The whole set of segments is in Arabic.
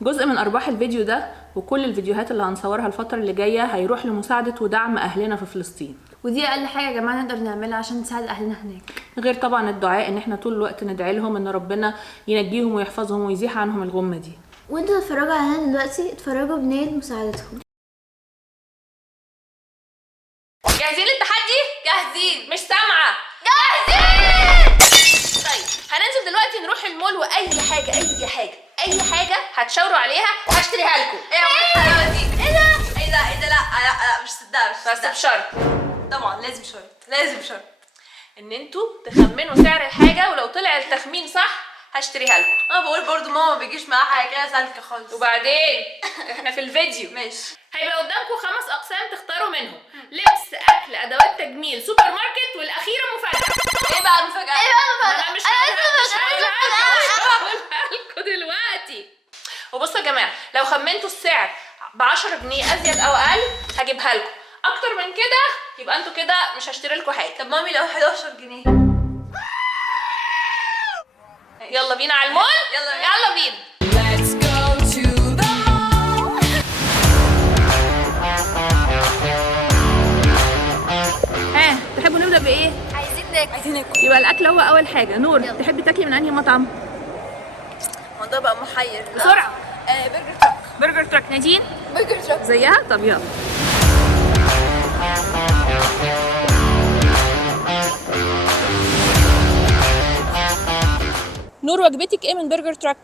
جزء من ارباح الفيديو ده وكل الفيديوهات اللي هنصورها الفتره اللي جايه هيروح لمساعده ودعم اهلنا في فلسطين، ودي اقل حاجه يا جماعه نقدر نعملها عشان نساعد اهلنا هناك. غير طبعا الدعاء ان احنا طول الوقت ندعي لهم ان ربنا ينجيهم ويحفظهم ويزيح عنهم الغمه دي. وانتوا تتفرجوا علينا دلوقتي اتفرجوا بنية مساعدتهم. جاهزين للتحدي؟ جاهزين. مش سامعه. جاهزين. طيب هننزل دلوقتي نروح المول واي حاجه اي حاجه هتشاوروا عليها هشتريها لكم. ايه يا الحلاوه دي؟ ايه ده؟ لا مش صدقها بس بشرط طبعا لازم شرط ان انتوا تخمنوا سعر الحاجه، ولو طلع التخمين صح هشتريها لكم. انا بقول برضو ماما ما بيجيش معاها حاجه كده سالكه خالص. وبعدين احنا في الفيديو ماشي. هيبقى قدامكم 5 اقسام تختاروا منهم: لبس، اكل، ادوات تجميل، سوبر ماركت، والاخيره مفاجاه. ايه بقى المفاجاه؟ انا مش هقولها لكم دلوقتي. وبصوا يا جماعه، لو خمنتوا السعر ب 10 جنيه ازيد او اقل هجيبها لكم، اكتر من كده يبقى انتوا كده مش هشتري لكم حاجه. طب مامي لو 11 جنيه؟ يلا بينا على المول. يلا بينا. Let's go to the mall. ها تحبوا نبدا بايه؟ عايزين ناكل. يبقى الاكل هو اول حاجه. نور تحبي تاكلي من انهي مطعم؟ الموضوع بقى محير بسرعه. برجر تراك. برجر تراك. نادين برجر تراك زيها. طب يلا. نور وجبتك ايه من برجر تراك؟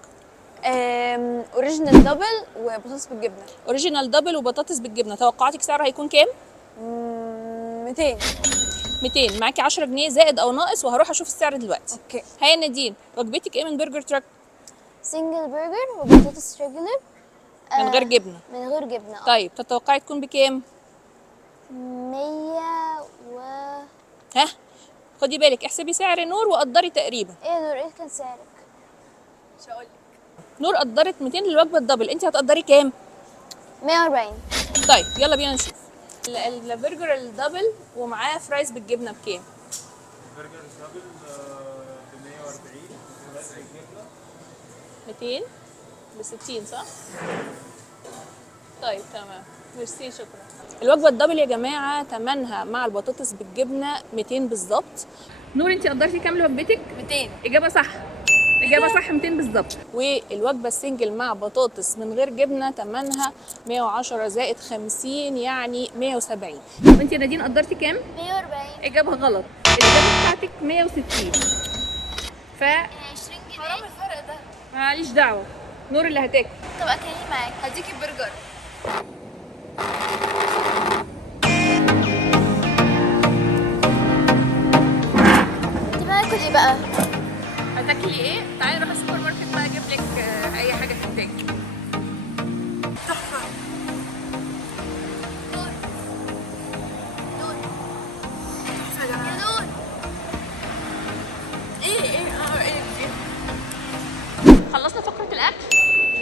اوريجينال دبل وبطاطس بالجبنه. اوريجينال دبل وبطاطس بالجبنه. توقعاتك سعرها هيكون كام؟ 200. 200. معاكي 10 جنيه زائد او ناقص وهروح اشوف السعر دلوقتي. اوكي. هيا نادين وجبتك ايه من برجر تراك؟ سنجل برجر وبطاطس ريجولر من غير جبنه. من غير جبنه. طيب تتوقعي تكون بكام؟ 100 و ها خدي بالك، احسبي سعر نور وقدري تقريبا. ايه نور، ايه كان سعرك؟ مش هقول لك. نور قدرت 200 للوجبه الدبل، انت هتقدري كام؟ 140. طيب يلا بينا نشوف البرجر الدبل ومعاه فرايز بالجبنه بكام؟ برجر دبل ب 140 بس الجبنه 200 ب 60 صح؟ طيب تمام، ميرسي شكرا. الوجبه الدبل يا جماعه ثمنها مع البطاطس بالجبنه 200 بالظبط. نور انت قدرتي كام لوجبتك؟ 200. اجابه صح. اجابه صح 200 بالظبط. والوجبه السنجل مع بطاطس من غير جبنه ثمنها 110 زائد 50 يعني 170. طب انت يا نادين قدرتي كام؟ 140. اجابه غلط. الاجابه بتاعتك 160. 20 جنيه. حرام الفرق ده. معليش دعوه، نور اللي هتاكل. طب اكلي معاك. هديكي برجر. انت هاكل ايه بقى؟ هتاكلي ايه؟ تعالي نروح السوبر ماركت بقى اجيب لك اي حاجه تتاكل. تحفه. يا نور. ايه دي؟ خلصنا فقره الاكل،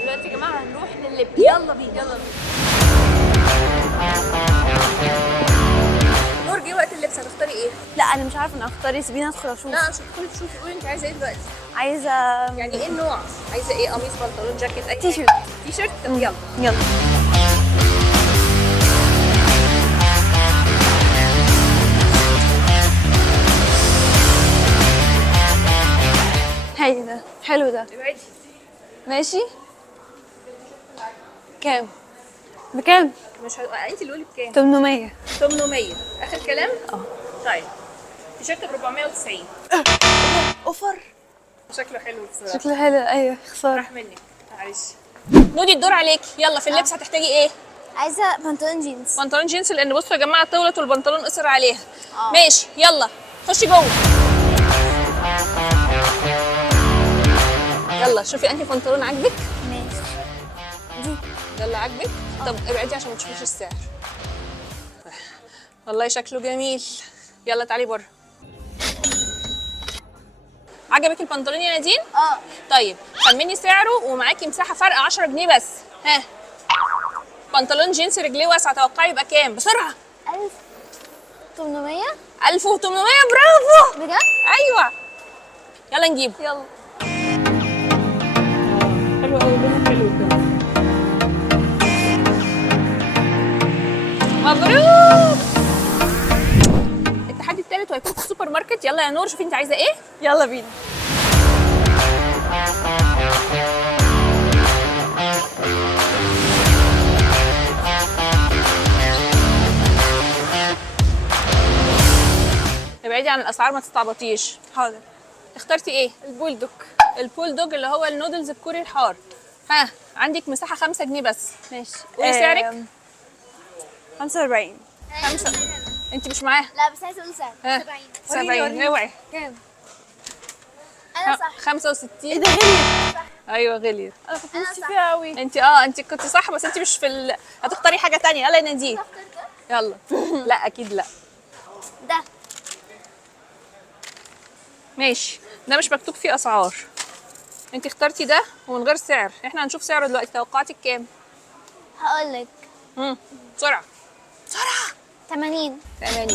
دلوقتي يا جماعه هنروح لللب. يلا بينا. نور جه وقت اللبس، هتختاري ايه؟ لا انا مش عارفه انا اختار، سيبيني ادخل اشوف. لا مش هتدخلي تشوفي، قولي انت عايزه ايه دلوقتي. عايزه يعني ايه النوع؟ عايزه ايه؟ قميص، بنطلون، جاكيت، اي تي حاجة. شيرت. تي شيرت. طب يلا. يلا. هاي ده حلو ده. ابعدي. ماشي. كام؟ بكام؟ مش انت اللي قولي بكام؟ 800. 800 اخر كلام؟ طيب تيشيرت ب 490. اوفر. شكله حلو بصراحه. شكله حلو. ايوه خساره. راح منك معلش. نودي الدور عليك. يلا في اللبس هتحتاجي ايه؟ عايزه بنطلون جينز. بنطلون جينز، لان بصوا يا جماعه طولت والبنطلون قصر عليها. ماشي يلا خشي جوه. يلا شوفي انهي بنطلون عاجبك. ماشي. دي يلا عاجبك. طب ابعدي عشان ما تشوفيش السعر. والله شكله جميل. يلا تعالي بره. عجبك البنطلون يا نادين؟ طيب خمني سعره ومعاكي مساحه فرق 10 جنيه بس. ها بنطلون جينز رجليه واسعه، توقعي يبقى كام؟ بسرعه. 1800. 1800. برافو. بجد؟ ايوه يلا نجيبه. يلا. حلو قوي، لونه حلو كده. نورت. يلا يا نور شوفي انت عايزه ايه. يلا بينا. ابعدي عن الاسعار ما تستعبطيش. حاضر. اخترتي ايه؟ البولدوج. البول دوج اللي هو النودلز الكوري الحار. ها عندك مساحه 5 جنيه بس. ماشي. قولي سعرك. 45. 5. انت مش معاها. لا بس عايزه اقول سعر ها 70. 70. اوعي. كام؟ انا صح 65. ايه ده غليت؟ ايوه غليت. انا كنت أنا نفسي صح. فيها قوي. انت كنت صح بس انت مش في هتختاري حاجه تانية. يلا يا نادين يلا. لا اكيد لا. ده ماشي ده مش مكتوب فيه اسعار. انت اخترتي ده ومن غير سعر. احنا هنشوف سعره دلوقتي. توقعاتك كام؟ هقول لك بسرعه. 80. 80.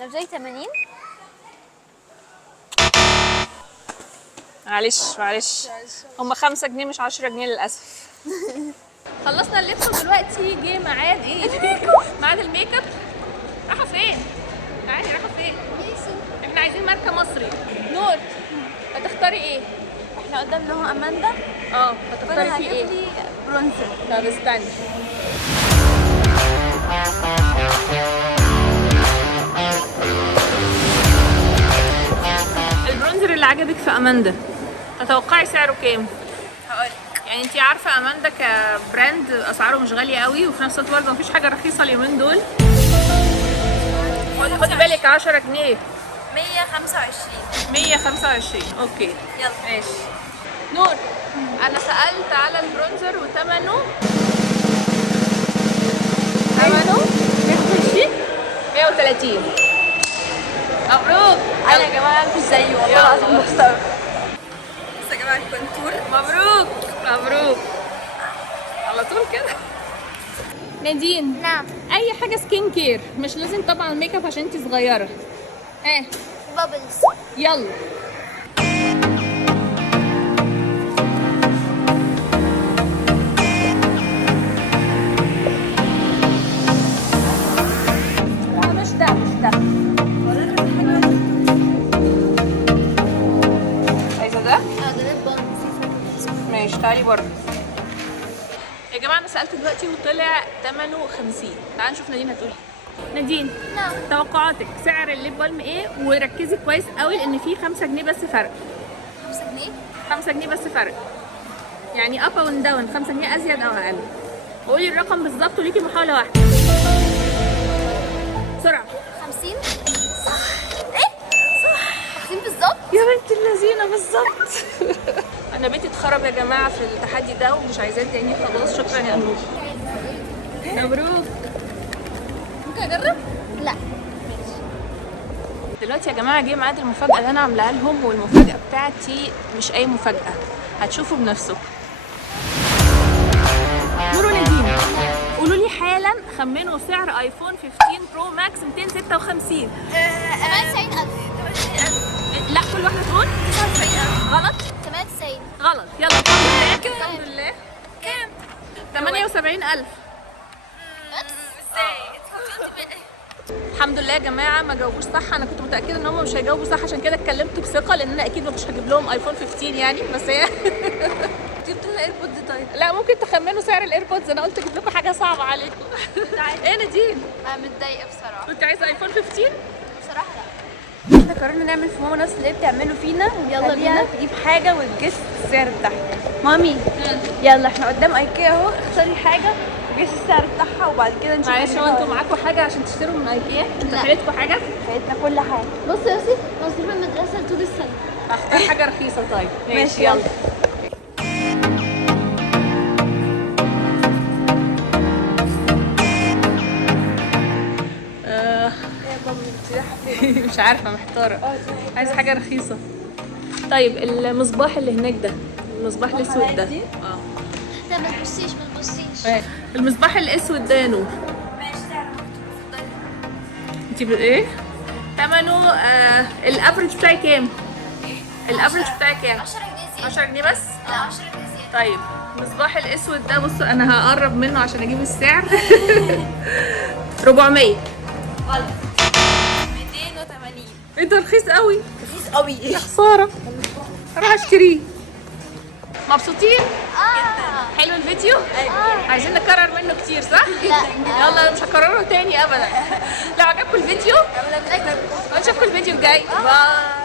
لو زي 80 معلش هم 5 جنيه مش 10 جنيه للاسف. خلصنا اللبس ودلوقتي جه ميعاد ايه؟ ميعاد الميك اب. رايحه فين؟ تعالي رايحه فين؟ احنا عايزين ماركه مصري. نور هتختاري ايه؟ احنا قدام اللي هو اماندا. هتختاري فانا فيه هجيب ايه؟ لي برونزر. طب استني. البرونزر اللي عجبك في اماندا تتوقعي سعره كام؟ هقولك. يعني انتي عارفه اماندا كبراند اسعاره مش غاليه قوي وفي نفس الوقت برضه مفيش حاجه رخيصه اليومين دول. خدي بالك 10 جنيه. 125. 125 اوكي. يلا. ماشي. نور انا سالت على البرونزر وثمنه 130. مبروك. انا يا جماعه مش زيي والله يلا. العظيم محترم. بس يا جماعه الكونتور. مبروك على طول كده. نادين نعم اي حاجه سكين كير مش لازم طبعا ميك اب عشان انت صغيره. بابلز. يلا. لا مش ده عايزه ده. ده ليب بالم. ماشي تعالي بره. يا جماعه انا سالت دلوقتي وطلع ثمنه 50. تعالي نشوف نادين هتقول ايه. نادين نعم. توقعاتك سعر الليب بالم ايه؟ وركزي كويس قوي لان في 5 جنيه بس فرق. 5 جنيه 5 جنيه بس فرق. يعني اب اند داون 5 جنيه ازيد او اقل. قولي الرقم بالظبط وليكي محاوله واحده. بسرعه. 50 صح. ايه صح 50 بالظبط. يا بنت اللذينه بالظبط. انا بيتي اتخرب يا جماعه في التحدي ده ومش عايزاه تاني خلاص. شكرا يا نور. مبروك. ممكن اجرب؟ لا دلوقتي يا جماعه جه ميعاد المفاجاه اللي انا عاملاها لهم والمفاجاه بتاعتي مش اي مفاجاه. هتشوفوا بنفسكم. نور ونادين قولوا لي حالا خمنوا سعر ايفون 15 برو ماكس 256. 98,000. لا كل واحده تقول 99,000. غلط. 98. غلط. يلا الحمد لله. كام 78,000. الحمد لله يا جماعه ما جاوبوش صح. انا كنت متاكده ان هم مش هيجاوبوا صح عشان كده اتكلمت بثقه لان انا اكيد مش هجيب لهم ايفون 15 يعني. بس هي جبت لها ايربود. طيب لا ممكن تخمنوا سعر الايربودز. انا قلت اجيب لكم حاجه صعبه عليكم. ايه نادين انا متضايقه بصراحه. كنت عايزه ايفون 15؟ بصراحه لا. احنا قررنا نعمل في ماما نفس اللي بتعمله فينا. يلا بينا. تجيب حاجه وتجس السعر بتاعها. مامي يلا احنا قدام ايكيا اهو. اختاري حاجه وجس السعر بتاعها وبعد كده نشوف. معلش هو انتوا معاكم حاجه عشان تشتروا من ايكيا؟ انتوا خدتوا حاجه؟ فايتنا كل حاجه. بص يا يوسف مصروف المدرسه طول السنه. هختار حاجه رخيصه. طيب ماشي يلا. مش عارفه محتاره. عايزه حاجه رخيصه. طيب المصباح اللي هناك ده المصباح الاسود ده لا ما تبصيش. المصباح الاسود ده يا نور انت ايه ثمنه؟ الافرج بتاعي كام؟ الافرج بتاعي كام؟ 10 جنيه زياده. 10 جنيه بس؟ لا 10 جنيه زياده. طيب المصباح الاسود ده بصوا انا هقرب منه عشان اجيب السعر. 400. غلط. 280. ايه ده رخيص قوي. رخيص قوي. يا خساره، اروح اشتريه. مبسوطين؟ حلو الفيديو؟ عايزين نكرر منه كتير صح؟ يلا مش هكرره تاني ابدا. لو عجبكم الفيديو ونشوفكم الفيديو الجاي. باي.